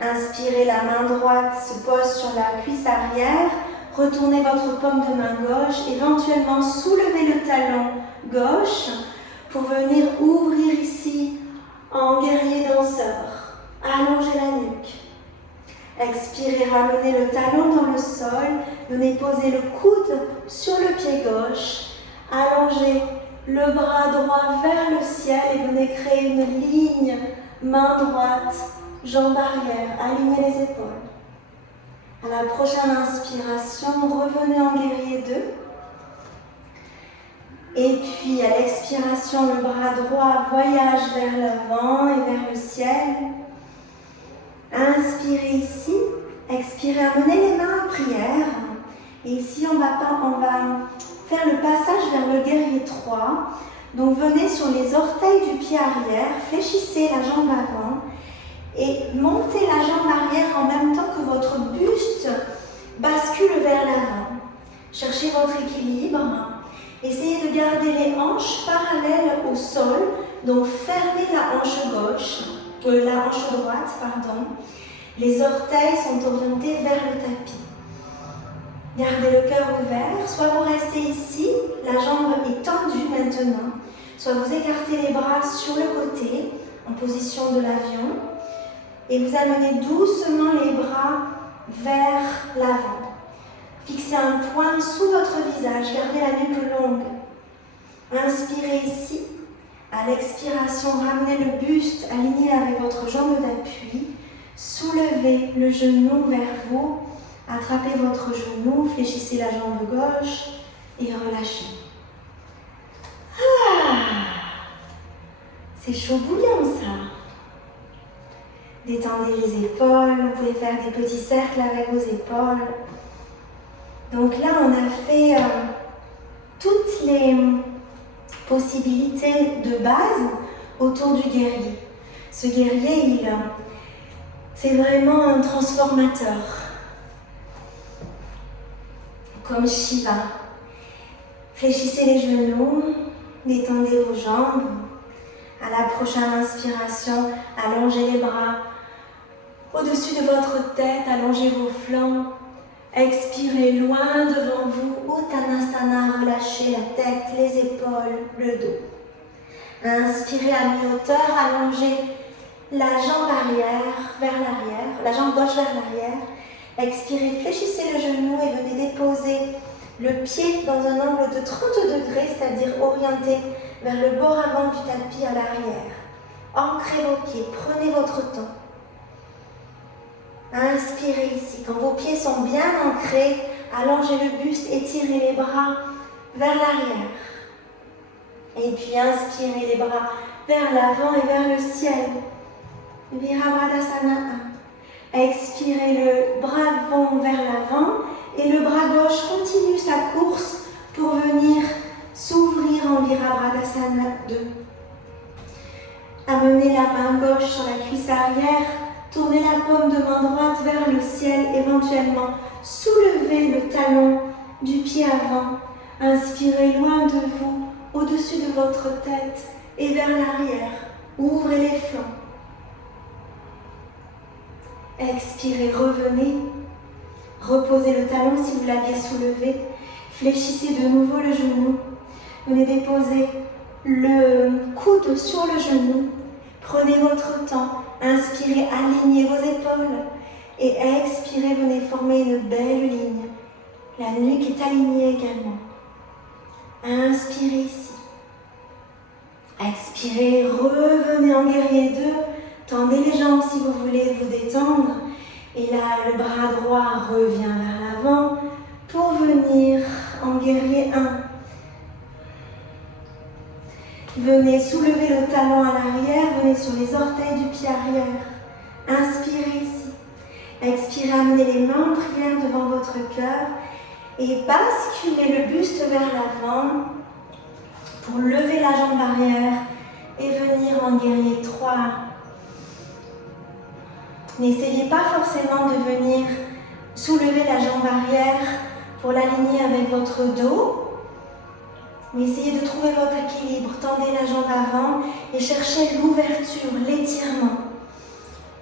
Inspirez, la main droite se pose sur la cuisse arrière. Retournez votre paume de main gauche. Éventuellement, soulevez le talon gauche pour venir ouvrir ici en guerrier danseur. Allongez la nuque. Expirez, ramenez le talon dans le sol. Venez poser le coude sur le pied gauche. Allongez le bras droit vers le ciel et venez créer une ligne main droite. Jambes arrière, alignez les épaules. À la prochaine inspiration, revenez en guerrier 2. Et puis à l'expiration, le bras droit voyage vers l'avant et vers le ciel. Inspirez ici. Expirez, amenez les mains en prière. Et ici, on va faire le passage vers le guerrier 3. Donc venez sur les orteils du pied arrière, fléchissez la jambe avant. Et montez la jambe arrière en même temps que votre buste bascule vers l'avant. Cherchez votre équilibre. Essayez de garder les hanches parallèles au sol. Donc fermez la hanche droite. Les orteils sont orientés vers le tapis. Gardez le cœur ouvert. Soit vous restez ici, la jambe est tendue maintenant. Soit vous écartez les bras sur le côté en position de l'avion. Et vous amenez doucement les bras vers l'avant. Fixez un point sous votre visage, gardez la nuque longue. Inspirez ici. À l'expiration, ramenez le buste aligné avec votre jambe d'appui. Soulevez le genou vers vous. Attrapez votre genou, fléchissez la jambe gauche et relâchez. C'est chaud bouillant ça. Détendez les épaules, vous pouvez faire des petits cercles avec vos épaules. Donc là, on a fait toutes les possibilités de base autour du guerrier. Ce guerrier, c'est vraiment un transformateur. Comme Shiva. Fléchissez les genoux, détendez vos jambes. À la prochaine inspiration, allongez les bras au-dessus de votre tête, allongez vos flancs. Expirez loin devant vous, Uttanasana, relâchez la tête, les épaules, le dos. Inspirez à mi-hauteur, allongez la jambe arrière vers l'arrière, la jambe gauche vers l'arrière. Expirez, fléchissez le genou et venez déposer le pied dans un angle de 30 degrés, c'est-à-dire orienté vers le bord avant du tapis à l'arrière. Ancrez vos pieds, prenez votre temps. Inspirez ici. Quand vos pieds sont bien ancrés, allongez le buste, étirez les bras vers l'arrière. Et puis inspirez les bras vers l'avant et vers le ciel. Virabhadasana. Expirez le bras avant vers l'avant et le bras gauche continue sa course pour venir s'ouvrir en Virabhadasana 2. Amenez la main gauche sur la cuisse arrière. Tournez la paume de main droite vers le ciel, éventuellement soulevez le talon du pied avant. Inspirez loin de vous, au-dessus de votre tête et vers l'arrière. Ouvrez les flancs. Expirez, revenez. Reposez le talon si vous l'aviez soulevé. Fléchissez de nouveau le genou. Venez déposer le coude sur le genou. Prenez votre temps. Inspirez, alignez vos épaules et expirez, venez former une belle ligne. La nuque est alignée également. Inspirez ici. Expirez, revenez en guerrier 2. Tendez les jambes si vous voulez vous détendre. Et là, le bras droit revient vers l'avant pour venir en guerrier 1. Venez soulever le talon à l'arrière, venez sur les orteils du pied arrière. Inspirez ici. Expirez, amenez les mains en prière devant votre cœur et basculez le buste vers l'avant pour lever la jambe arrière et venir en guerrier 3. N'essayez pas forcément de venir soulever la jambe arrière pour l'aligner avec votre dos. Mais essayez de trouver votre équilibre. Tendez la jambe avant et cherchez l'ouverture, l'étirement.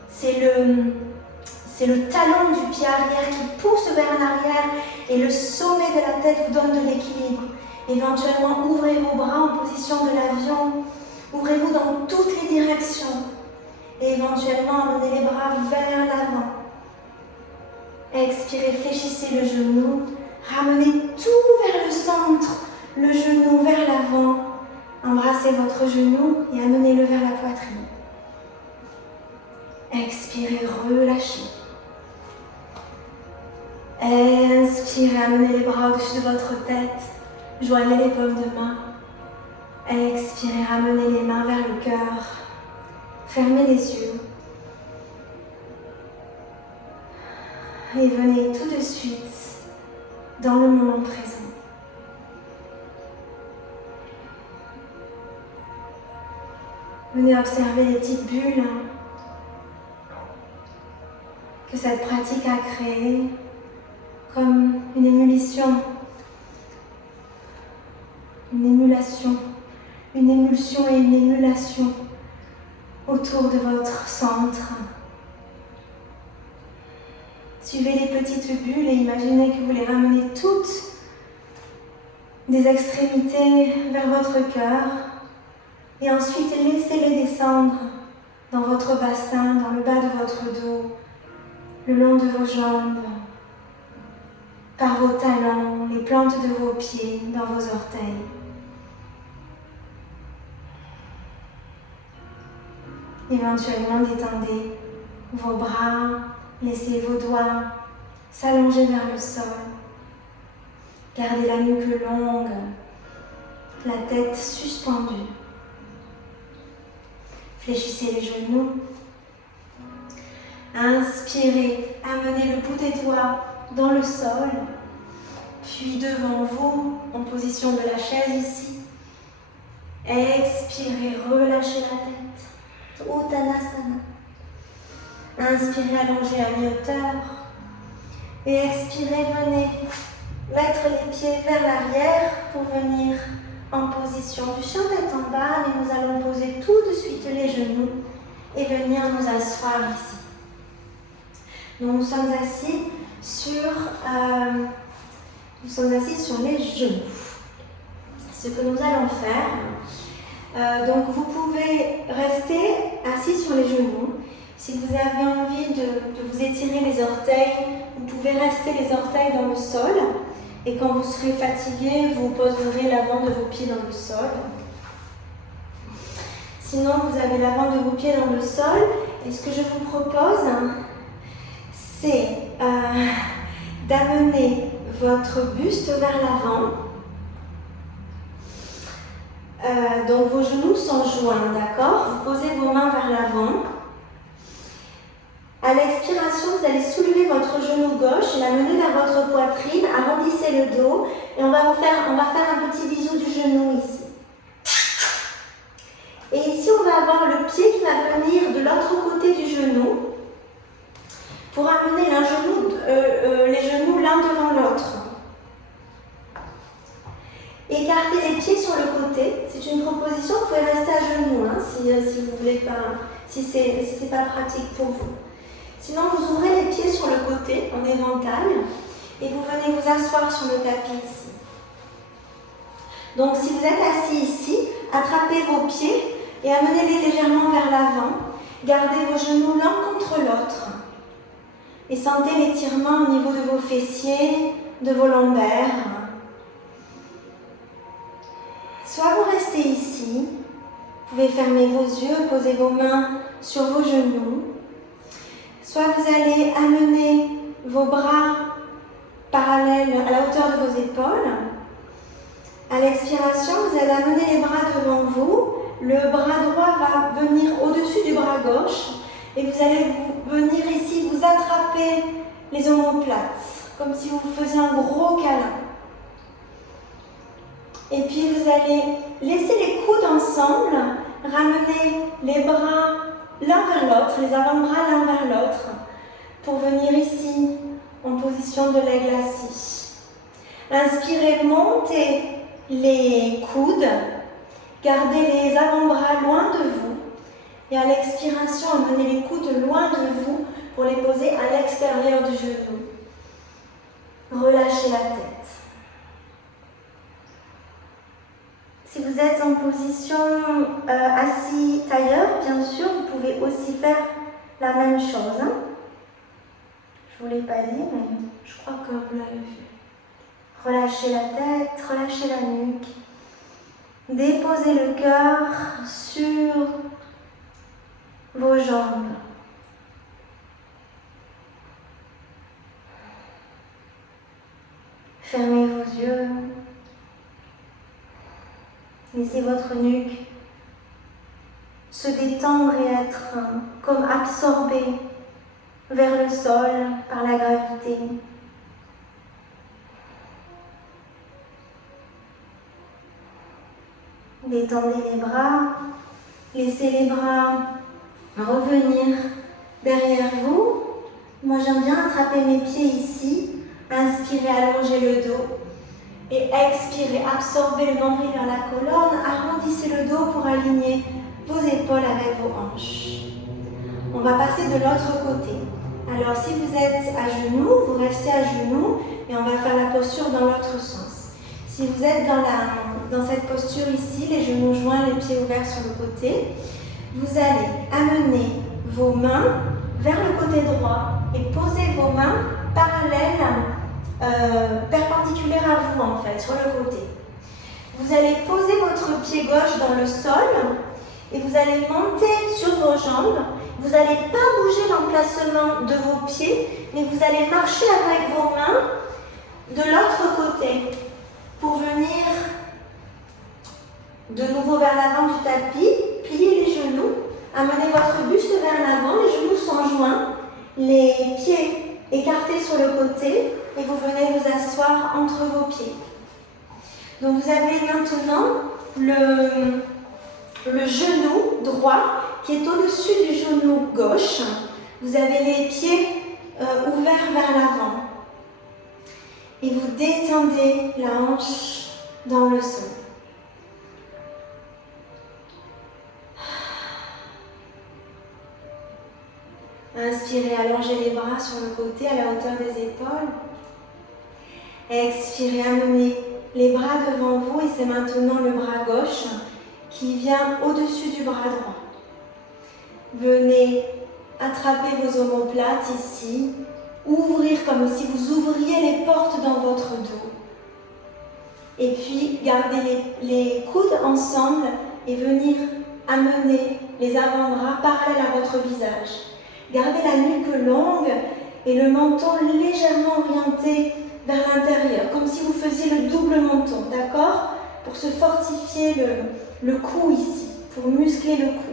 C'est le talon du pied arrière qui pousse vers l'arrière et le sommet de la tête vous donne de l'équilibre. Éventuellement, ouvrez vos bras en position de l'avion. Ouvrez-vous dans toutes les directions. Et éventuellement, amenez les bras vers l'avant. Expirez, fléchissez le genou. Ramenez tout vers le centre. Le genou vers l'avant, embrassez votre genou et amenez-le vers la poitrine. Expirez, relâchez. Inspirez, amenez les bras au-dessus de votre tête, joignez les paumes de main. Expirez, ramenez les mains vers le cœur, fermez les yeux. Et venez tout de suite dans le moment présent. Venez observer les petites bulles que cette pratique a créées, comme une émulsion, une émulation, une émulsion et une émulation autour de votre centre. Suivez les petites bulles et imaginez que vous les ramenez toutes des extrémités vers votre cœur. Et ensuite, laissez-les descendre dans votre bassin, dans le bas de votre dos, le long de vos jambes, par vos talons, les plantes de vos pieds, dans vos orteils. Éventuellement, détendez vos bras, laissez vos doigts s'allonger vers le sol. Gardez la nuque longue, la tête suspendue. Fléchissez les genoux. Inspirez, amenez le bout des doigts dans le sol, puis devant vous, en position de la chaise ici. Expirez, relâchez la tête. Uttanasana. Inspirez, allongez à mi-hauteur. Et expirez, venez mettre les pieds vers l'arrière pour venir en position du chien tête en bas. Mais nous allons poser tout de suite les genoux et venir nous asseoir ici. Donc nous sommes assis sur les genoux. Ce que nous allons faire, donc vous pouvez rester assis sur les genoux. Si vous avez envie de vous étirer les orteils, vous pouvez rester les orteils dans le sol. Et quand vous serez fatigué, vous poserez l'avant de vos pieds dans le sol. Sinon, vous avez l'avant de vos pieds dans le sol. Et ce que je vous propose, c'est d'amener votre buste vers l'avant. Donc vos genoux sont joints, d'accord? Vous posez vos mains vers l'avant. À l'expiration, vous allez soulever votre genou gauche et l'amener vers votre poitrine, arrondissez le dos et on va faire un petit bisou du genou ici. Et ici, on va avoir le pied qui va venir de l'autre côté du genou pour amener les genoux l'un devant l'autre. Écartez les pieds sur le côté. C'est une proposition, vous pouvez rester à genoux si vous voulez pas, si c'est pas pratique pour vous. Sinon, vous ouvrez les pieds sur le côté en éventail et vous venez vous asseoir sur le tapis ici. Donc, si vous êtes assis ici, attrapez vos pieds et amenez-les légèrement vers l'avant. Gardez vos genoux l'un contre l'autre. Et sentez l'étirement au niveau de vos fessiers, de vos lombaires. Soit vous restez ici, vous pouvez fermer vos yeux, poser vos mains sur vos genoux. Soit vous allez amener vos bras parallèles à la hauteur de vos épaules. À l'expiration, vous allez amener les bras devant vous. Le bras droit va venir au-dessus du bras gauche. Et vous allez venir ici, vous attraper les omoplates, comme si vous faisiez un gros câlin. Et puis vous allez laisser les coudes ensemble, ramener les bras l'un vers l'autre, les avant-bras l'un vers l'autre, pour venir ici en position de l'aigle assis. Inspirez, montez les coudes, gardez les avant-bras loin de vous. Et à l'expiration, amenez les coudes loin de vous pour les poser à l'extérieur du genou. Relâchez la tête. Si vous êtes en position assis tailleur, bien sûr, vous pouvez aussi faire la même chose. Je ne vous l'ai pas dit, mais je crois que vous l'avez vu. Relâchez la tête, relâchez la nuque. Déposez le cœur sur vos jambes. Fermez vos yeux. Laissez votre nuque se détendre et être comme absorbée vers le sol par la gravité. Détendez les bras, laissez les bras revenir derrière vous. Moi, j'aime bien attraper mes pieds ici, inspirer, allonger le dos. Et expirez, absorbez le nombril vers la colonne, arrondissez le dos pour aligner vos épaules avec vos hanches. On va passer de l'autre côté. Alors si vous êtes à genoux, vous restez à genoux et on va faire la posture dans l'autre sens. Si vous êtes dans cette posture ici, les genoux joints, les pieds ouverts sur le côté, vous allez amener vos mains vers le côté droit et poser vos mains parallèles, perpendiculaire à vous en fait, sur le côté. Vous allez poser votre pied gauche dans le sol et vous allez monter sur vos jambes. Vous n'allez pas bouger l'emplacement de vos pieds, mais vous allez marcher avec vos mains de l'autre côté pour venir de nouveau vers l'avant du tapis, plier les genoux, Amenez votre buste vers l'avant, les genoux sont joints, les pieds écartés sur le côté et vous venez vous asseoir entre vos pieds. Donc vous avez maintenant le genou droit qui est au-dessus du genou gauche. Vous avez les pieds ouverts vers l'avant. Et vous détendez la hanche dans le sol. Inspirez, allongez les bras sur le côté à la hauteur des épaules. Expirez, amenez les bras devant vous et c'est maintenant le bras gauche qui vient au-dessus du bras droit. Venez attraper vos omoplates ici, ouvrir comme si vous ouvriez les portes dans votre dos. Et puis gardez les coudes ensemble et venir amener les avant-bras parallèles à votre visage. Gardez la nuque longue et le menton légèrement orienté vers l'intérieur, comme si vous faisiez le double menton, d'accord? Pour se fortifier le cou ici, pour muscler le cou.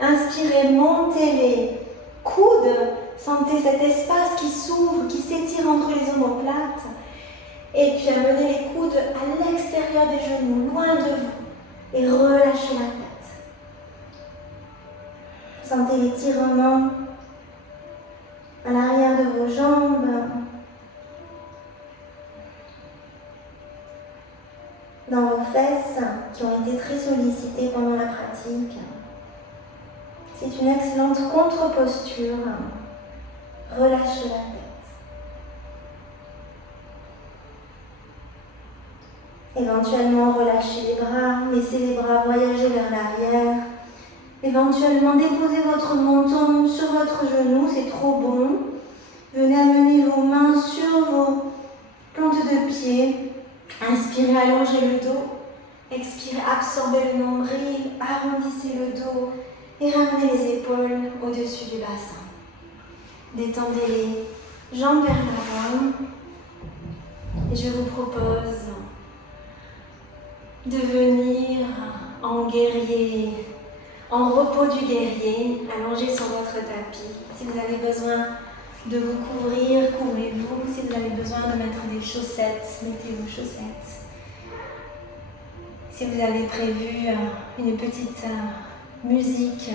Inspirez, montez les coudes, sentez cet espace qui s'ouvre, qui s'étire entre les omoplates. Et puis amenez les coudes à l'extérieur des genoux, loin de vous, et relâchez la tête. Sentez l'étirement à l'arrière de vos jambes. Dans vos fesses qui ont été très sollicitées pendant la pratique. C'est une excellente contre-posture. Relâchez la tête. Éventuellement, relâchez les bras, laissez les bras voyager vers l'arrière. Éventuellement, déposez votre menton sur votre genou, c'est trop bon. Venez amener vos mains sur vos plantes de pied. Inspirez, allongez le dos. Expirez, absorbez le nombril, arrondissez le dos et ramenez les épaules au-dessus du bassin. Détendez les jambes vers l'avant. Et je vous propose de venir en guerrier, en repos du guerrier, allongé sur votre tapis. Si vous avez besoin de vous couvrir, couvrez-vous. Si vous avez besoin de mettre des chaussettes, mettez vos chaussettes. Si vous avez prévu une petite musique,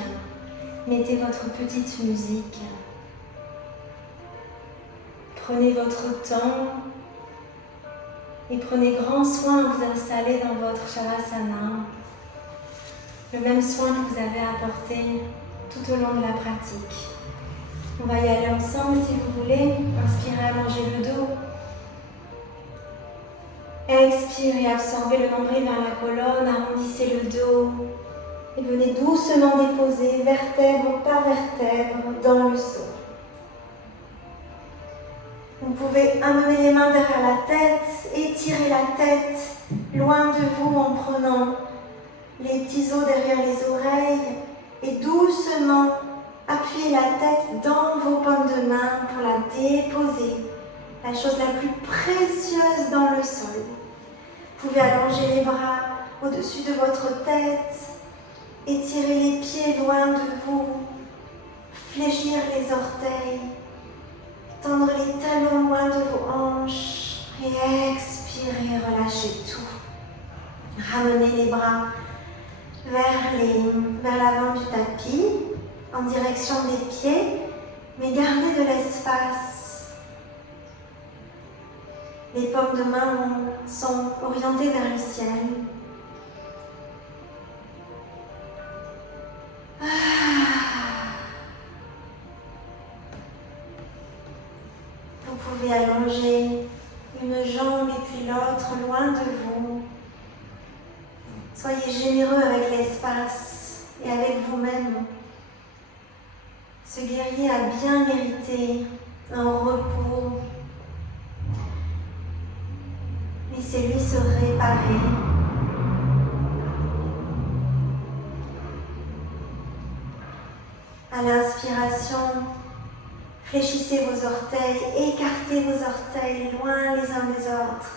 mettez votre petite musique. Prenez votre temps et prenez grand soin de vous installer dans votre Shavasana. Le même soin que vous avez apporté tout au long de la pratique. On va y aller ensemble si vous voulez. Inspirez, allongez le dos. Expirez, absorbez le nombril vers la colonne, arrondissez le dos. Et venez doucement déposer vertèbre par vertèbre dans le sol. Vous pouvez amener les mains derrière la tête, étirer la tête loin de vous en prenant les petits os derrière les oreilles et doucement appuyer la tête dans vos paumes de main pour la déposer, la chose la plus précieuse dans le sol. Vous pouvez allonger les bras au-dessus de votre tête, étirer les pieds loin de vous, fléchir les orteils, tendre les talons loin de vos hanches et expirer, relâchez tout. Ramenez les bras vers l'avant du tapis, en direction des pieds, mais gardez de l'espace. Les paumes de main sont orientées vers le ciel. Vous pouvez allonger une jambe et puis l'autre loin de vous. Soyez généreux avec l'espace et avec vous-même. Ce guerrier a bien mérité un repos. Laissez-lui se réparer. À l'inspiration, fléchissez vos orteils, écartez vos orteils loin les uns des autres.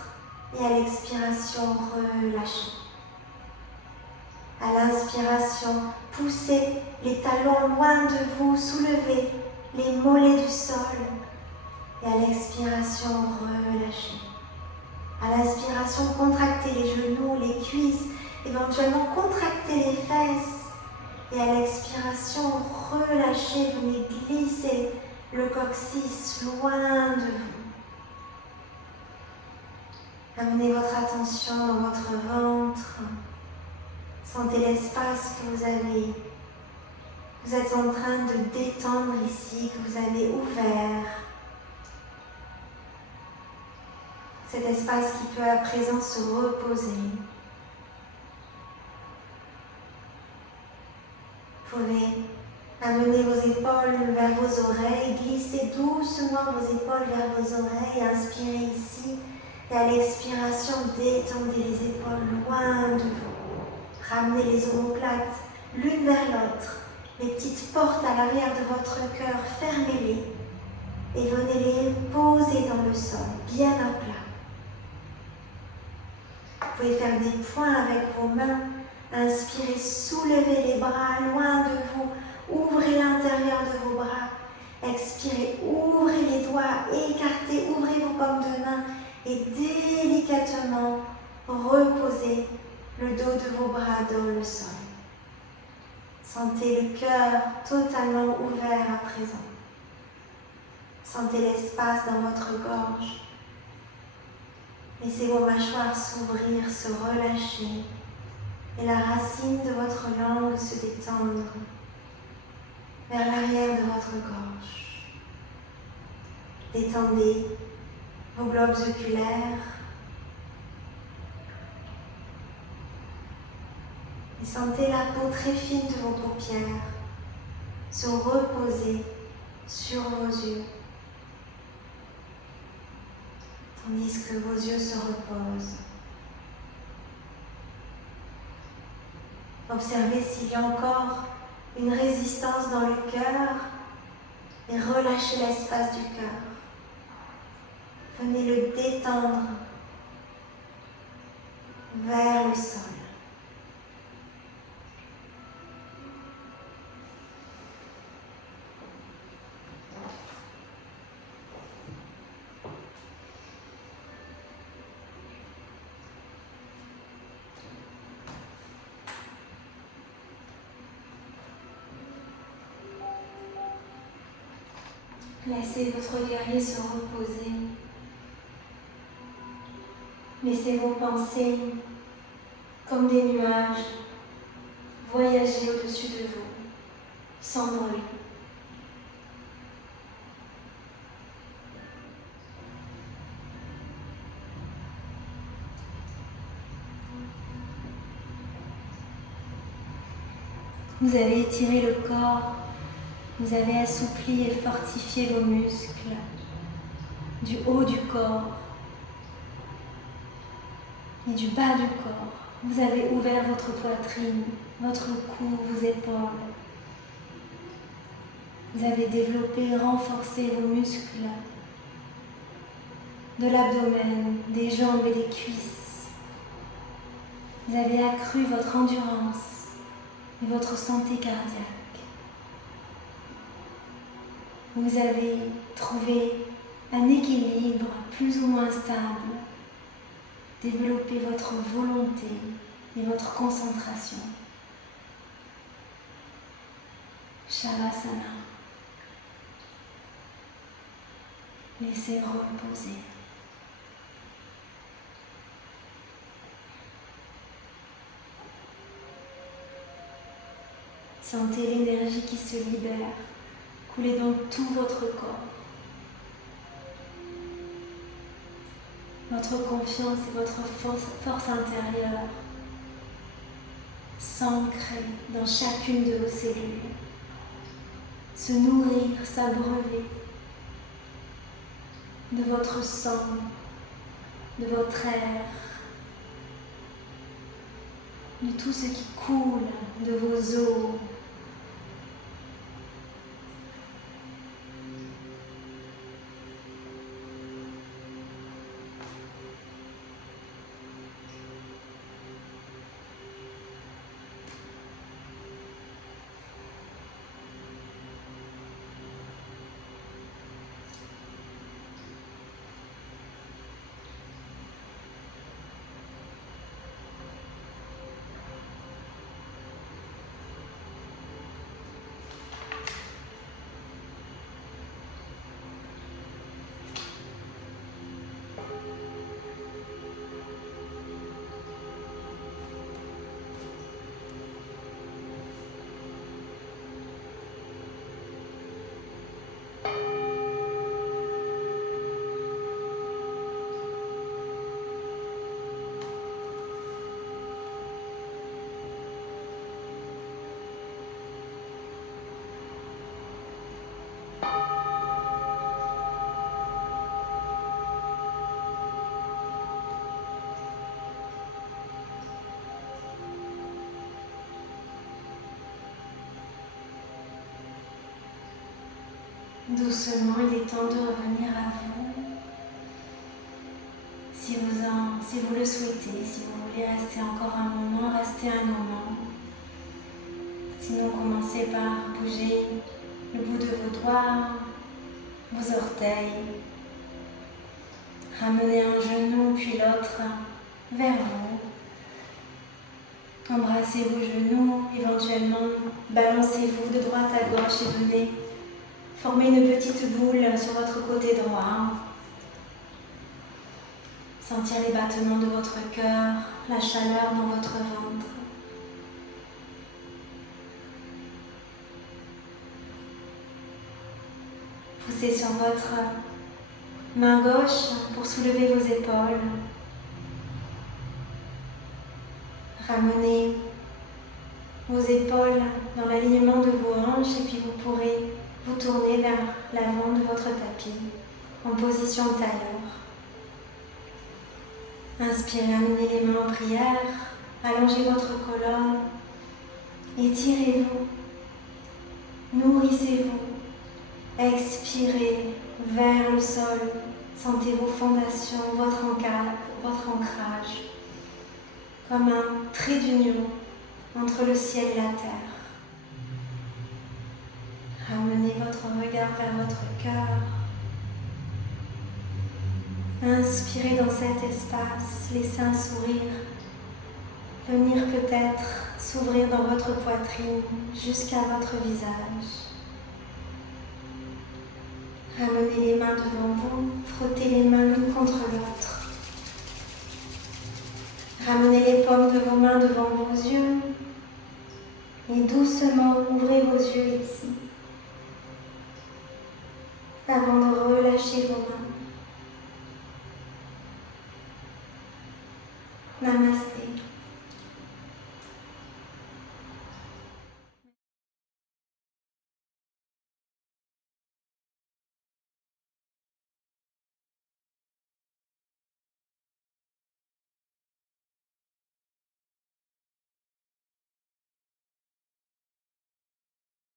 Et à l'expiration, relâchez. À l'inspiration, poussez les talons loin de vous, soulevez les mollets du sol. Et à l'expiration, relâchez. À l'inspiration, contractez les genoux, les cuisses, éventuellement contractez les fesses. Et à l'expiration, relâchez, venez glisser le coccyx loin de vous. Amenez votre attention dans votre ventre. Sentez l'espace que vous avez. Vous êtes en train de détendre ici, que vous avez ouvert. Cet espace qui peut à présent se reposer. Vous pouvez amener vos épaules vers vos oreilles, glisser doucement vos épaules vers vos oreilles, inspirez ici. Et à l'expiration, détendez les épaules loin de vous. Ramenez les omoplates l'une vers l'autre. Les petites portes à l'arrière de votre cœur, fermez-les. Et venez les poser dans le sol, bien à plat. Vous pouvez faire des points avec vos mains. Inspirez, soulevez les bras loin de vous. Ouvrez l'intérieur de vos bras. Expirez, ouvrez les doigts, écartez, ouvrez vos paumes de main. Et délicatement, reposez le dos de vos bras dans le sol. Sentez le cœur totalement ouvert à présent. Sentez l'espace dans votre gorge. Laissez vos mâchoires s'ouvrir, se relâcher. Et la racine de votre langue se détendre vers l'arrière de votre gorge. Détendez vos globes oculaires. Et sentez la peau très fine de vos paupières se reposer sur vos yeux. Tandis que vos yeux se reposent. Observez s'il y a encore une résistance dans le cœur et relâchez l'espace du cœur. Venez le détendre vers le sol. Laissez votre guerrier se reposer. Laissez vos pensées, comme des nuages, voyager au-dessus de vous, s'envoler. Vous avez étiré le corps, vous avez assoupli et fortifié vos muscles, du haut du corps et du bas du corps. Vous avez ouvert votre poitrine, votre cou, vos épaules. Vous avez développé, renforcé vos muscles de l'abdomen, des jambes et des cuisses. Vous avez accru votre endurance et votre santé cardiaque. Vous avez trouvé un équilibre plus ou moins stable, développé votre volonté et votre concentration. Shavasana. Laissez reposer. Sentez l'énergie qui se libère couler dans tout votre corps. Votre confiance et votre force intérieure s'ancrer dans chacune de vos cellules, se nourrir, s'abreuver de votre sang, de votre air, de tout ce qui coule de vos os. Doucement, il est temps de revenir à vous. Si vous le souhaitez, si vous voulez rester encore un moment, restez un moment. Sinon, commencez par bouger le bout de vos doigts, vos orteils. Ramenez un genou puis l'autre vers vous. Embrassez vos genoux, éventuellement balancez-vous de droite à gauche et venez former une petite boule sur votre côté droit. Sentir les battements de votre cœur, la chaleur dans votre ventre. Poussez sur votre main gauche pour soulever vos épaules. Ramenez vos épaules dans l'alignement de vos hanches et puis vous pourrez vous tourner vers l'avant de votre tapis en position tailleur. Inspirez, amenez les mains en prière, allongez votre colonne, étirez-vous, nourrissez-vous, expirez vers le sol, sentez vos fondations, votre ancrage, comme un trait d'union entre le ciel et la terre. Ramenez votre regard vers votre cœur. Inspirez dans cet espace, laissez un sourire venir peut-être s'ouvrir dans votre poitrine jusqu'à votre visage. Ramenez les mains devant vous, frottez les mains l'une contre l'autre. Ramenez les paumes de vos mains devant vos yeux et doucement ouvrez vos yeux ici avant de relâcher vos mains. Namasté.